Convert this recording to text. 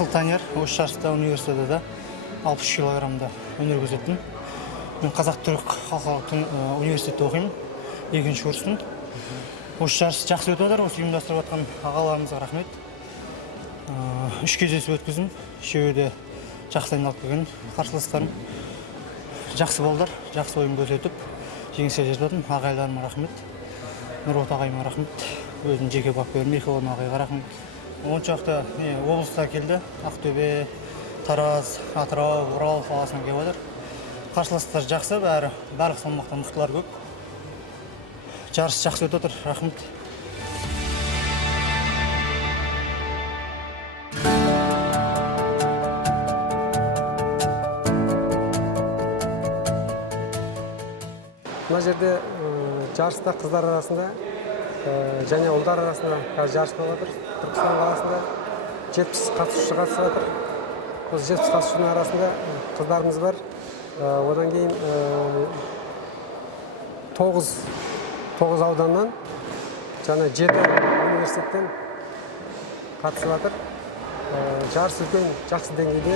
Асылтанияр, осы жарыста универсиадада 60 килограммда өнер көрсеттім. Мен Қазақ-Түрік халықаралық университетте оқимын, екінші курстың. Осы жарыс жақсы өтіп жатыр, осы ұйымдастырып жатқан ағаларымызға рахмет. 3 кездесу өткіздім, үшеуі де жақсы дайындалып келген. Қарсыластарым жақсы болдыр, жақсы ойын көрсетіп, жеңіске жетіп жатыр. Ағайларыма рахмет, Нұрболат ағайыма рахмет, өзінің жеке бапкерім Михаил ағайға рахмет. Оншақты облыстар келді, Ақтөбе, Тараз, Атырау, Орал қаласынан келіп жатыр. Қарсыластар жақсы, барлық салмақта мықтылар көп. Жарыс жақсы өтіп жатыр, рахмет. Мына жерде жарыста қыздар арасында және ұлдар арасында жарыс болып жатыр. Түркістан қаласында 70 қатысушы қатысып жатыр. Осы 70 қатысушының арасында қыздарымыз бар. Одан кейін 9 ауданнан және 7 университеттен қатысып жатыр. Жарыс үлкен жақсы деңгейде.